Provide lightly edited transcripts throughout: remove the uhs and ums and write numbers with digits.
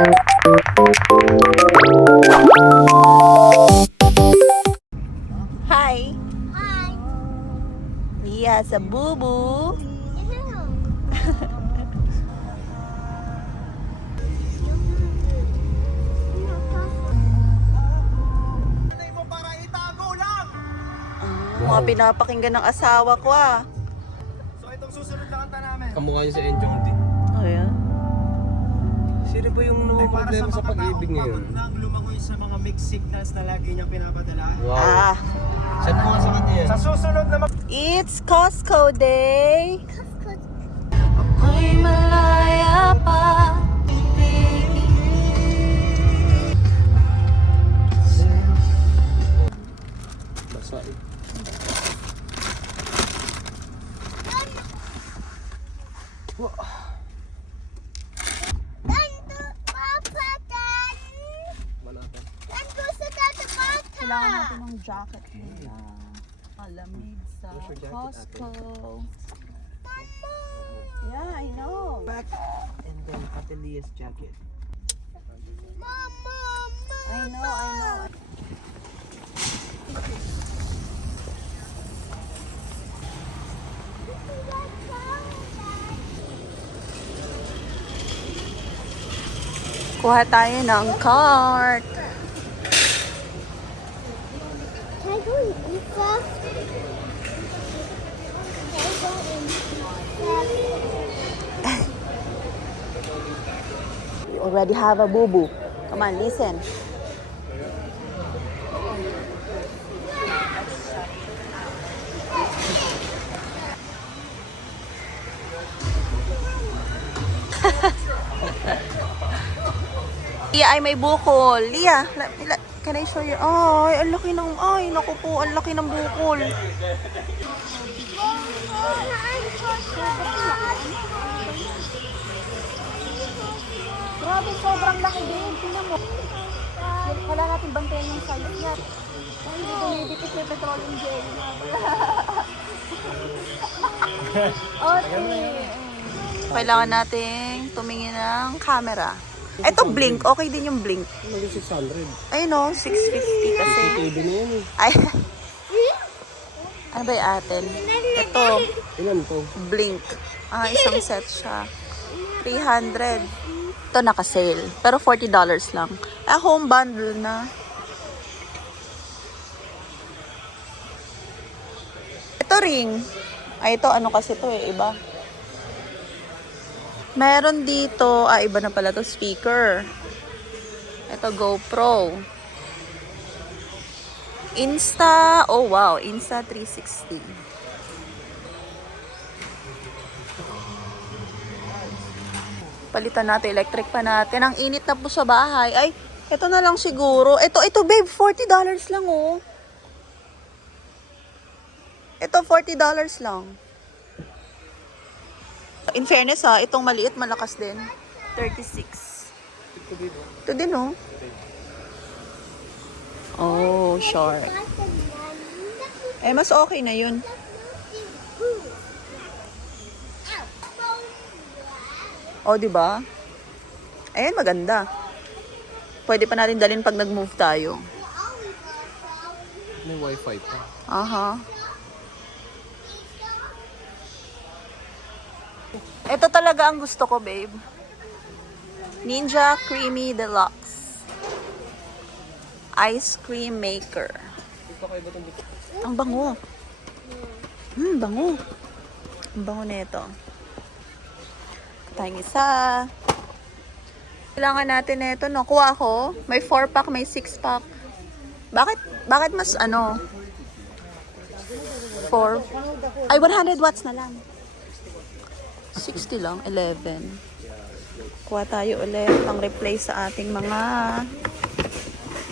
Hi! Hi! Lia sa bubu. Mga pinapakinggan ng asawa ko ah. So itong susunod na kanta namin. Kamukha niyo sa Enchong D. Oh, yeah. Sino ba yung problema sa pag-ibig ngayon? Nang lumangoy sa mga mixed signals na lagi niyang pinapadala. Wow. Ah, Saan mo nga sa kanya yan? Sa susunod na it's Costco Day. Ako'y malaya pa. Basa eh. Kailangan natin ng jacket nila. Malamig sa Costco. Yeah, I know. Back and then Ateliers jacket. I know. Kuha tayo ng cart. We already have a boo-boo. Come on, listen. Lia ay may bukol. Lia, can I show you? Ay, ang laki ng, ay, naku po, ang laki ng bukol. Grabe, sobrang laki din. Tingnan mo. Wala natin bantayan yung size niya. Ay, hindi dumidikit yung petroleum jelly na. Okay. Kailangan nating tumingin ng camera. Ito blink, okay din yung blink. Ano 600? Ayun o, 650 kasi. TV na yan eh. Ay, ano ba yung atin? Ito, Ilan to? blink. Isang set siya. 300. Ito naka-sale. Pero $40 lang. Home bundle na. Ito ring. Ay, ito ano kasi to eh, iba. Meron dito, iba na pala to, speaker. Ito, GoPro. Insta, oh wow, Insta 360. Palitan natin, electric pa natin. Ang init na po sa bahay. Ay, ito na lang siguro. Ito babe, $40 lang oh. Ito, $40 lang. In fairness ha, itong maliit, malakas din. 36. Ito din oh. Oh, sharp. Eh, mas okay na yun. Oh, di ba? Ayan, maganda. Pwede pa natin dalhin pag nag-move tayo. May wifi pa. Aha. Ito talaga ang gusto ko, babe. Ninja Creamy Deluxe. Ice cream maker. Ang bango. Bango. Ang bango nito. Tayong isa. Kailangan natin nito, no? Kuha ko. May 4-pack, may 6-pack. Bakit mas ano? 4. Ay, 100 watts na lang. 60 lang, 11. Kuha tayo ulit pang replace sa ating mga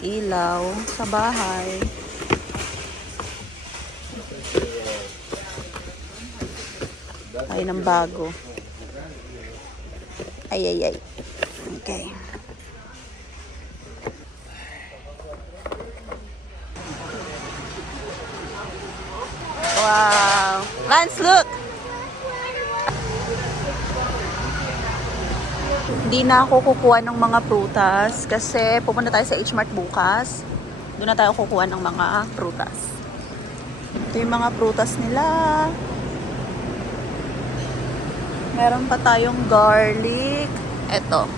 ilaw sa bahay. Ay, ng bago. Ay. Okay. Wow. Lance, look! Hindi na ako kukuha ng mga prutas kasi pupunta tayo sa H-Mart bukas. Doon na tayo kukuha ng mga prutas. Ito yung mga prutas nila. Meron pa tayong garlic. Ito.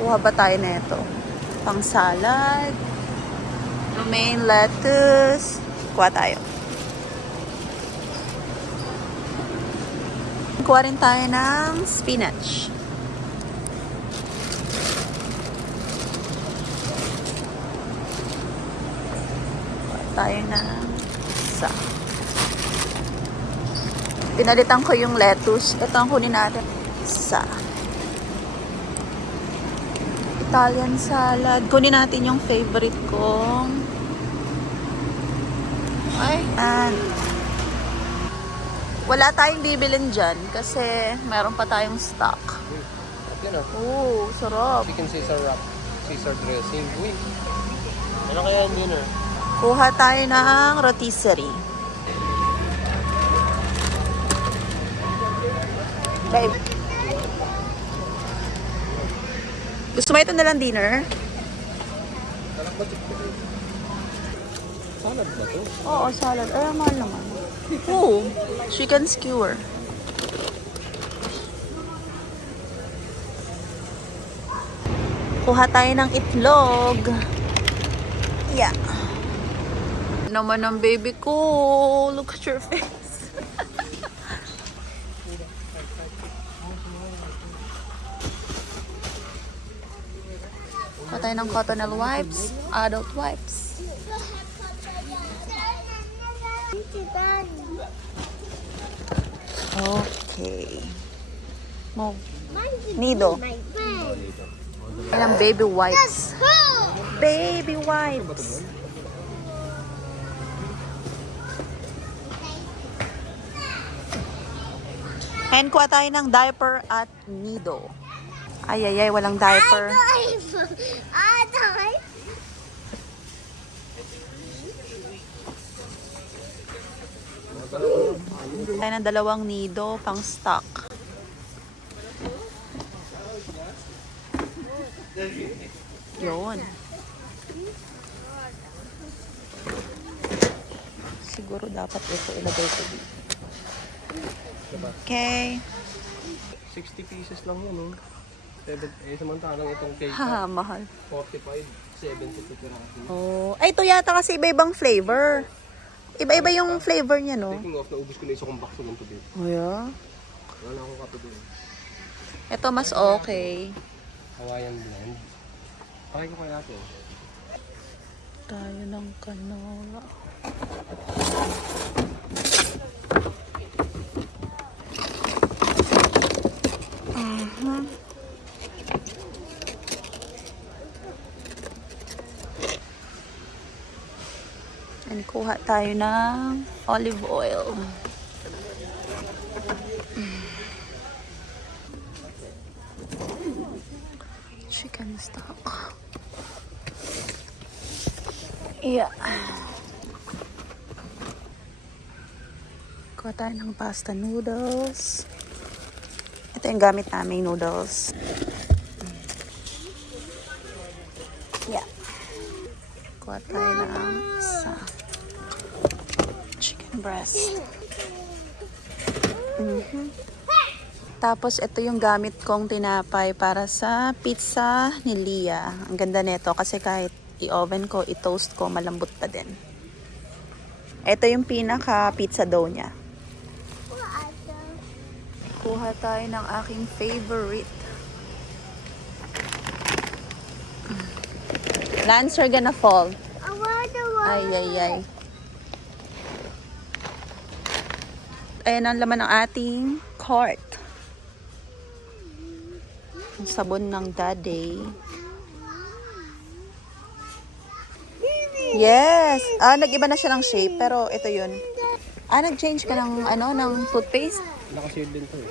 Kuha ba tayo na ito? Pang salad. Romaine lettuce. Kuha tayo. Kuha rin tayo ng spinach. Tayo ng isa. Pinalitan ko yung lettuce. Ito ang kunin natin. Isa. Italian salad. Kunin natin yung favorite kong. Wala tayong bibilin dyan kasi meron pa tayong stock. Yan ah. Oo, sarap. Chicken Caesar wrap. Caesar dressing. Uy. Ano kaya yung dinner? Kuha tayo ng rotisserie. Babe. Gusto mo ito nalang dinner? Salad ba to? Oo, salad. Ay, mahal naman. Oo, chicken skewer. Kuha tayo ng itlog. Yeah. Naman ang baby ko. Look at your face. Kuha tayo ng cottonelle wipes. Adult wipes. Okay. Mo. Nido. Ayan ang baby wipes. Baby wipes. And kuha tayo ng diaper at Nido. Ay, walang diaper. Tayo ng dalawang Nido pang stock. Yun. Siguro dapat ito ilagay ko dito. Okay. 60 pieces lang yun, oh. Samantalang itong cake, Ha, mahal. 45, 70 piraso. Oh, ay ito yata kasi iba-ibang flavor. Iba-iba yung flavor niya, no? Taking off, naubos ko na isa kong box ng today. Oh, yeah? Wala na akong kape doon. Ito mas okay. Hawaiian blend. Pakay ko kaya natin. Tayo ng canola. And kuha tayo ng olive oil. Chicken stock. Yeah. Kuha tayo ng pasta noodles. Ito yung gamit naming noodles. Yeah. Kuha tayo ng isa. Chicken breast. Tapos ito yung gamit kong tinapay para sa pizza ni Lia. Ang ganda nito kasi kahit i-oven ko, i-toast ko, malambot pa din. Ito yung pinaka pizza dough niya. Kuha tayo ng aking favorite. Lancer gonna fall. Ay. Ayan ang laman ng ating cart. Ang sabon ng Daddy. Yes. Nag-iba na siya ng shape, pero ito yun. Nag-change ka ng, ng toothpaste? Naka-shade din to eh.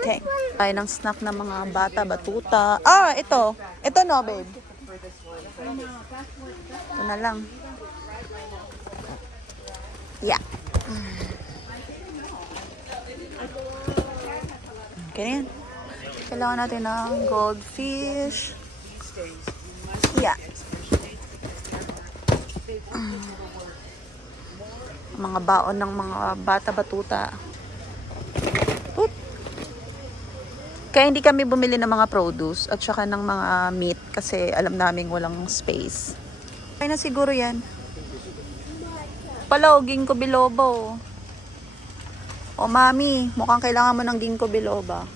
Okay. Tayo ng snack ng mga bata, batuta. Ito. Ito no, babe. Ito na lang. Yeah. Okay na yan. Kailangan natin ng goldfish. Yeah. Mga baon ng mga bata-batuta. Oop. Kaya hindi kami bumili ng mga produce at saka ng mga meat kasi alam namin walang space. Kaya na siguro yan. Palaw, ginkgo biloba oh. O mami, mukhang kailangan mo ng ginkgo biloba.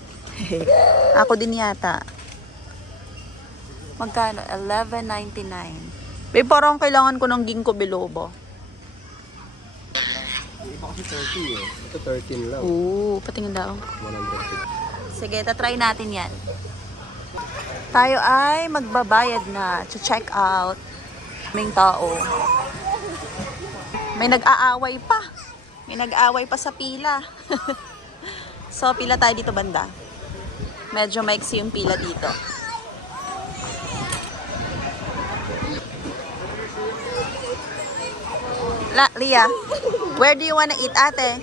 Ako din yata. Magkano? $11.99. Babe, parang kailangan ko ng ginkgo biloba. Hindi pa kasi 30 eh. Ito 13 lang. Oo, patingin daw. 150. Sige, tatry natin yan. Tayo ay magbabayad na to check out. May tao. May nag-aaway pa. May nag-aaway pa sa pila. So, pila tayo dito banda. Medyo maiksi yung pila dito. Leah, where do you wanna eat, ate?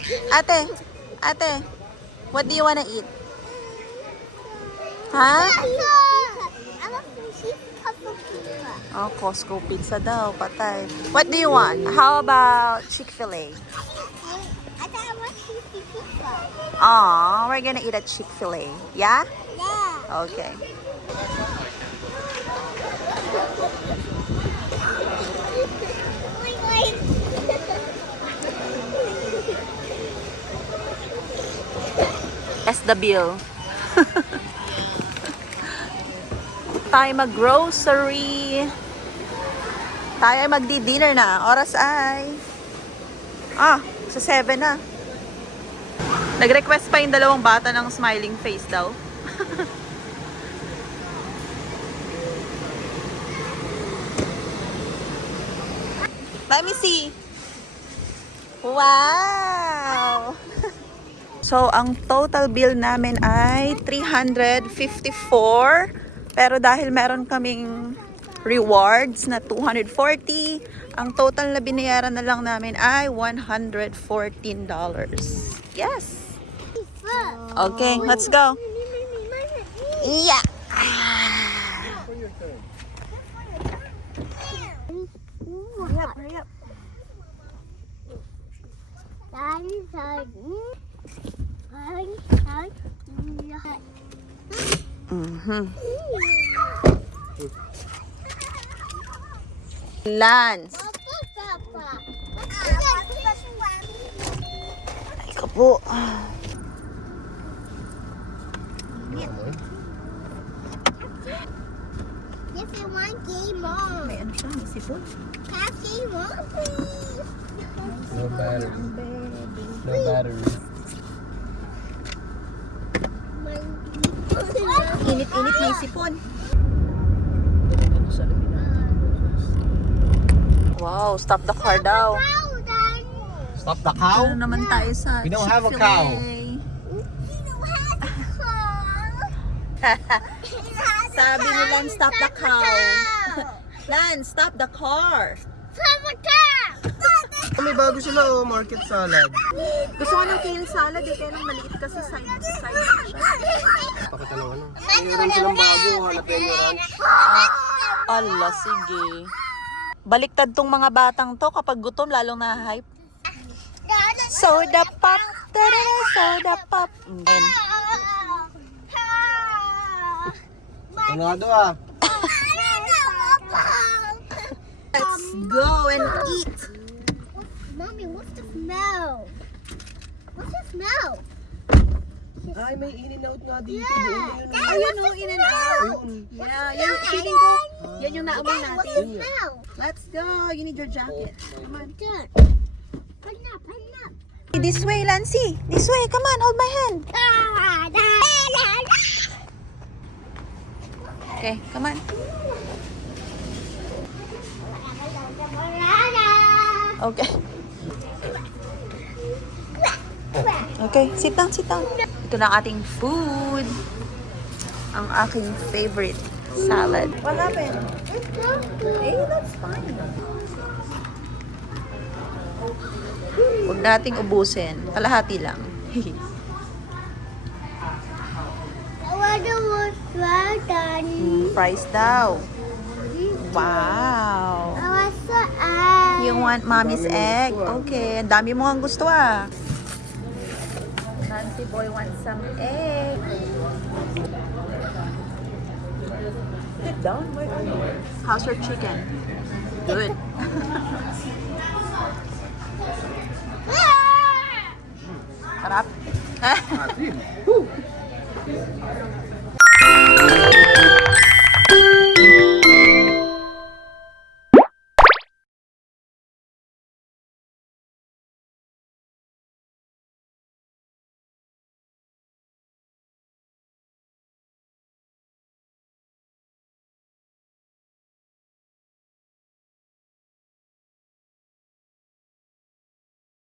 Ate, what do you wanna eat? Ha? Oh, Costco pizza daw, patay. What do you want? How about Chick-fil-A? Aw, we're gonna eat at Chick-fil-A. Yeah? Yeah. Okay. That's the bill. Tayo mag-grocery. Tayo ay magdi-dinner na. Oras ay... sa 7 na. Nag-request pa yung dalawang bata ng smiling face daw. Let me see. Wow! So, ang total bill namin ay $354. Pero dahil meron kaming rewards na $240, ang total na binayaran na lang namin ay $114. Yes! Okay, let's go. Yeah! Hurry up. Lance. Ay ka po. Yes, I want game on. May ano siya, may sipon. Have game on, please. No battery. No battery. Init-init, may sipon. Wow, stop the car daw. Stop the cow? Ano naman tayo sa We don't have a Chick-fil-A. cow. Sabi ni Lan, stop the cow. Lan, stop the car. May bago sila oh, market salad. Gusto ko ng kale salad eh, kaya lang maliit kasi side lang siya. Pakita ng ano. Mayroon silang bago, jalapeno ranch. Ala, sige. Baliktad tong mga batang to kapag gutom, lalong na-hype. Soda pop, tada, soda pop. And Tanado ah. let's go and eat. Mommy, what's the smell? What's the smell? Ay, may in-and-out nga dito. Ayun o, in and out. Ayun. Yeah, yan, feeling ko, yan yung naamoy What's natin. the smell? Let's go, you need your jacket. Come on. Dad, put it up. This way, Lancy. This way, come on, hold my hand. Okay, come on. Okay. Okay, sit down, sit down. Ito na ang ating food. Ang aking favorite salad. What happened? Eh, that's fine. Huwag nating ubusin. Kalahati lang. well done. Fries daw. Wow. I want the egg. You want mommy's egg? Okay. Ang dami mo ang gusto ah. Nancy boy wants some egg. Sit down, why are you? How's your chicken? Good. Sarap. Atin. Woo!